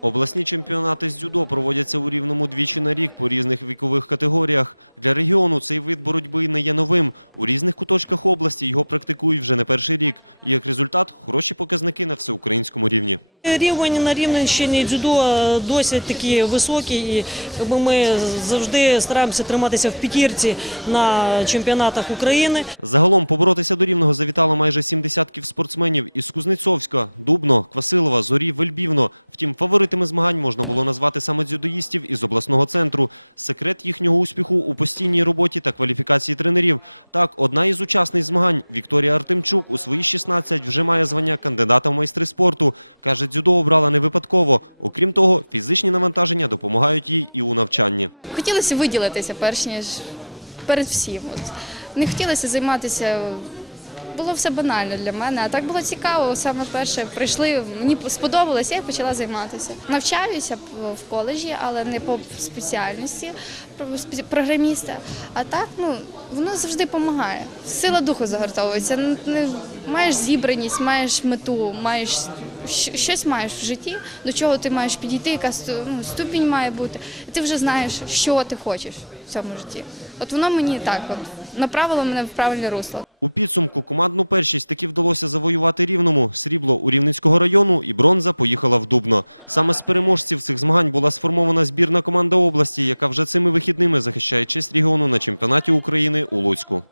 Обласні чемпіонати з дзюдо проводяться у Рівному двічі на рік по різних вікових категоріях. Для регіону цей вид боротьби не є новим. У різних куточках області його практикують вже не перший рік. І як результат – хороші показники на всеукраїнському рівні. Рівень на Рівненщині дзюдо досить такий високий, і ми завжди стараємося триматися в п'ятірці на чемпіонатах України. Загалом поборотися до Рівного завітало майже сім спортсменів із Кузнецовська, Дубно, Квасилова, Зорі, Вельбівно. Втім, фаворитами змагань можна було назвати саме дзюдоїстів із обласного центру. Секрет їхнього успіху у постійній роботі та кваліфікації тренерів. Так, одна із учасниць змагань Вікторія Артемчук у свої 16 вже має звання кандидата в майстри спорту. Каже, дзюдо обрала не випадково. Окрім того, фізичні навантаження допомагають їй і у навчанні. Хотілося виділитися перш ніж перед всім. От. Не хотілося займатися. Було все банально для мене, а так було цікаво. Саме перше прийшли, мені сподобалося, я почала займатися. Навчаюся в коледжі, але не по спеціальності програміста. А так, ну воно завжди допомагає. Сила духу загортовується. Маєш зібраність, маєш мету, маєш щось маєш в житті, до чого ти маєш підійти, яка ну, ступінь має бути. І ти вже знаєш, що ти хочеш в цьому житті. От воно мені так от направило мене в правильне русло. У підсумку командну першість таки вдалося завоювати Рівному. Срібло у Рівненського району і бронза поїхала в Дубно. Саме з переможців цих змагань була сформована збірна команда області, яка вже цими вихідними захищає честь регіону на чемпіонаті України у Луцьку.